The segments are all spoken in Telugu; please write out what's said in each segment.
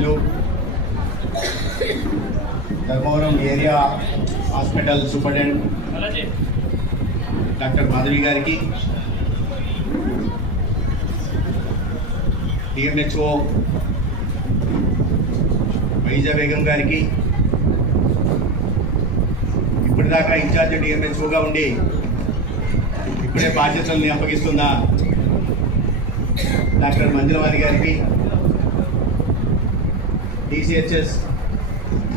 అధ్యక్షులు Dharmavaram area hospital superintendent doctor Madhavi గారికి డిఎంహెచ్ఓ వైజా బేగం గారికి ఇప్పటిదాకా ఇన్ఛార్జ్ డిఎంహెచ్ఓగా ఉండి ఇప్పుడే బాధ్యతల్ని అప్పగిస్తున్న డాక్టర్ మంజులవాణి గారికి డిసిహెచ్ఎస్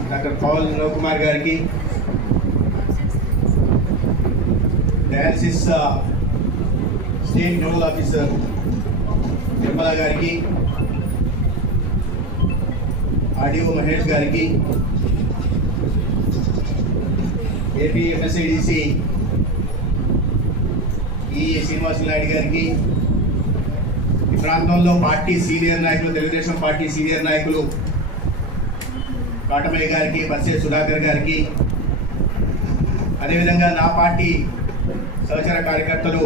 డాక్టర్ పవన్ కుమార్ గారికి dialysis uh, state nodal officer Nirmala గారికి ఆర్డీఓ మహేష్ గారికి ఏపీ ఎంఎస్ఐడిసి ఈ శ్రీనివాస నాయుడు గారికి ఈ ప్రాంతంలో పార్టీ సీనియర్ నాయకులు తెలుగుదేశం పార్టీ సీనియర్ నాయకులు కాటమయ్య గారికి బస్సే సుధాకర్ గారికి. అదేవిధంగా నా పార్టీ సహచర కార్యకర్తలు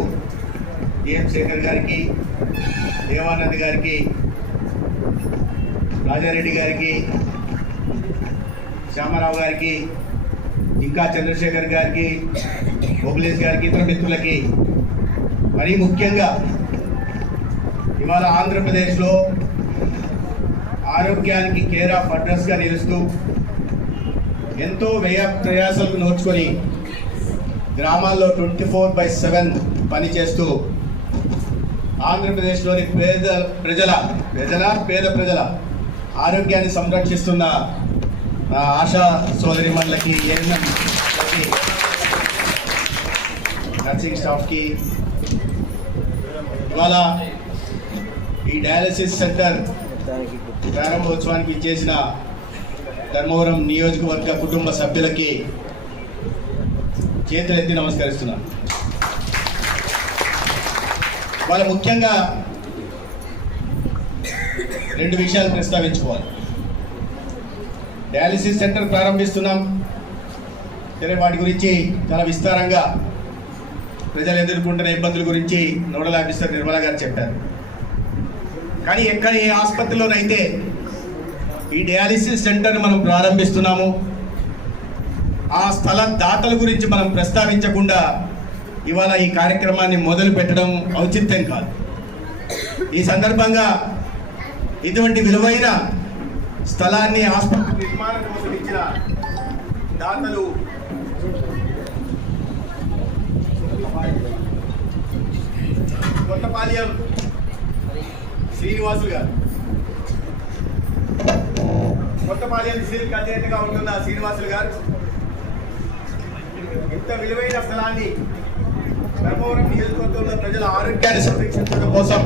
ఏఎం శేఖర్ గారికి దేవానంద్ గారికి రాజారెడ్డి గారికి శ్యామరావు గారికి ఇంకా చంద్రశేఖర్ గారికి ఓబులేష్ గారికి ఇతర మిత్రులకి. మరీ ముఖ్యంగా ఇవాళ ఆంధ్రప్రదేశ్లో ఆరోగ్యానికి కేర్ ఆఫ్ అడ్రస్గా నిలుస్తూ ఎంతో వ్యయ ప్రయాసాలు నోచుకొని గ్రామాల్లో ట్వంటీ ఫోర్ బై సెవెన్ పనిచేస్తూ ఆంధ్రప్రదేశ్లోని పేద ప్రజల ప్రజల పేద ప్రజల ఆరోగ్యాన్ని సంరక్షిస్తున్న నా ఆశా సోదరి మండలికి ఏఎన్ఎం నర్సింగ్ స్టాఫ్కి ఇవాళ ఈ డయాలసిస్ సెంటర్ ప్రారంభోత్సవానికి ఇచ్చేసిన ధర్మవరం నియోజకవర్గ కుటుంబ సభ్యులకి చేతులెత్తి నమస్కరిస్తున్నాను. వాళ్ళు ముఖ్యంగా రెండు విషయాలు ప్రస్తావించుకోవాలి. Dialysis centre ప్రారంభిస్తున్నాం. సరే వాటి గురించి చాలా విస్తారంగా ప్రజలు ఎదుర్కొంటున్న ఇబ్బందుల గురించి నోడల్ ఆఫీసర్ నిర్మలా గారు చెప్పారు. కానీ ఎక్కడ ఏ ఆసుపత్రిలోనైతే ఈ డయాలిసిస్ సెంటర్ను మనం ప్రారంభిస్తున్నాము ఆ స్థల దాతల గురించి మనం ప్రస్తావించకుండా ఇవాళ ఈ కార్యక్రమాన్ని మొదలు పెట్టడం ఔచిత్యం కాదు. ఈ సందర్భంగా ఇటువంటి విలువైన స్థలాన్ని ఆసుపత్రి నిర్మాణం కోసం ఇచ్చిన దాతలు కొత్తపాలెం శ్రీనివాసులు గారు. కొత్తపాలెం సిల్క్ అధ్యక్షగా ఉంటున్న శ్రీనివాసులు గారు ఇంత విలువైన స్థలాన్ని ధర్మవరం నియోజకవర్గంలో ప్రజల ఆరోగ్యాన్ని సంరక్షించడం కోసం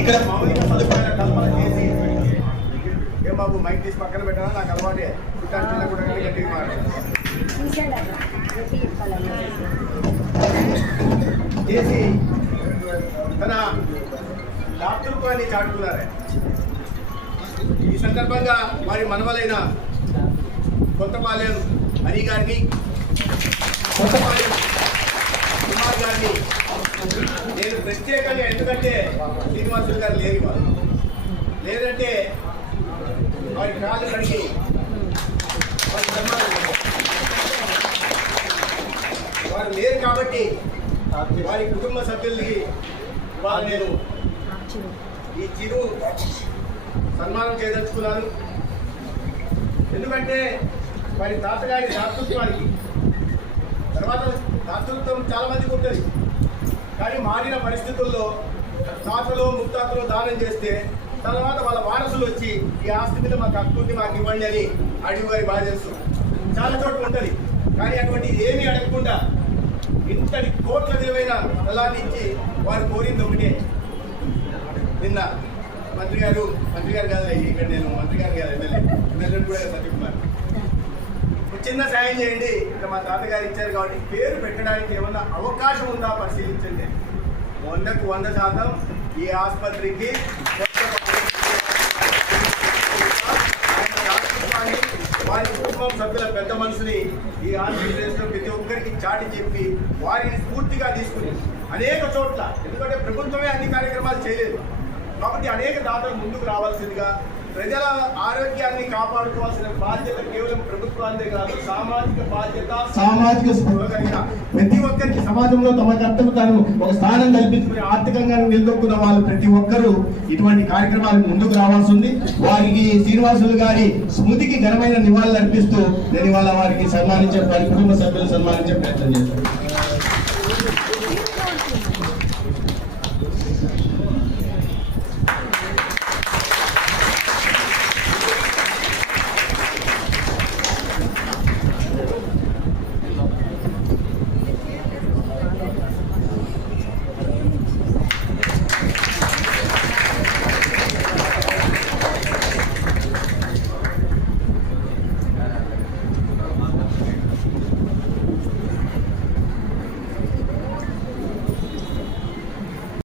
ఇక్కడ మౌలిక సదుపాయాల కల్పన చేసి ఏ బాబు మైక్ తీసి పక్కన పెట్టాలా? నాకు అలవాటే. చుట్టాలు కూడా కానీ గట్టిగా మాట్లాడాలి. చేసి తన ప్రభుత్వాన్ని చాటుకున్నారే ఈ సందర్భంగా వారి మనవలైన కొత్తపాలెం హరి గారిని కొత్తపాలెం కుమార్ గారిని నేను ప్రత్యేకంగా ఎందుకంటే శ్రీనివాసులు గారు లేరు వారు లేదంటే వారి కాలు కడిగి వారి వారు లేరు కాబట్టి వారి కుటుంబ సభ్యులకి వారు నేను ఈ చిరు సన్మానం చేయదలుచుకున్నాను ఎందుకంటే వారి తాతగారి దాతృత్వానికి తర్వాత దాతృత్వం చాలా మందికి ఉంటుంది. కానీ మారిన పరిస్థితుల్లో తాతలో ముత్తాతలో దానం చేస్తే తర్వాత వాళ్ళ వారసులు వచ్చి ఈ ఆస్తి మీద మాకు హక్కుంది మాకు ఇవ్వండి అని అడిగి వారి చాలా చోట్ల ఉంటుంది. కానీ అటువంటి ఏమీ అడగకుండా ఇంతటి కోట్ల విలువైన స్థలాన్ని ఇచ్చి వారు కోరింది ఒకటే. నిన్న మంత్రి గారు మంత్రి గారు కాదు ఇక్కడ నేను మంత్రి గారు కాదు ఎమ్మెల్యే. ఎమ్మెల్యే కూడా సత్యకుమార్. చిన్న సాయం చేయండి. ఇక్కడ మా తాతగారు ఇచ్చారు కాబట్టి పేరు పెట్టడానికి ఏమన్నా అవకాశం ఉందా పరిశీలించండి. వందకు వంద శాతం ఈ ఆసుపత్రికి వారి కుటుంబం సభ్యుల పెద్ద మనసుని ఈ ఆంధ్రప్రదేశ్లో ప్రతి ఒక్కరికి చాటి చెప్పి వారిని స్ఫూర్తిగా తీసుకుని అనేక చోట్ల ఎందుకంటే ప్రభుత్వమే అన్ని కార్యక్రమాలు చేయలేదు. కాబట్టి అనేక దాతలు ముందుకు రావాల్సిందిగా ప్రజల ఆరోగ్యాన్ని కాపాడుకోవాల్సిన బాధ్యత కేవలం ప్రభుత్వాందే కాదు సామాజిక బాధ్యత సామాజిక ప్రతి ఒక్కరికి సమాజంలో తమ కర్తవ్యం తాను ఒక స్థానం కల్పించుకుని ఆర్థికంగా నిలదొక్కున్న వాళ్ళు ప్రతి ఒక్కరూ ఇటువంటి కార్యక్రమాలకు ముందుకు రావాల్సి ఉంది. వారికి శ్రీనివాసులు గారి స్మృతికి ఘనమైన నివాళులు అర్పిస్తూ నేను ఇవాళ వారికి సన్మానించే వారి కుటుంబ సభ్యులు సన్మానించే ప్రయత్నం చేస్తాను.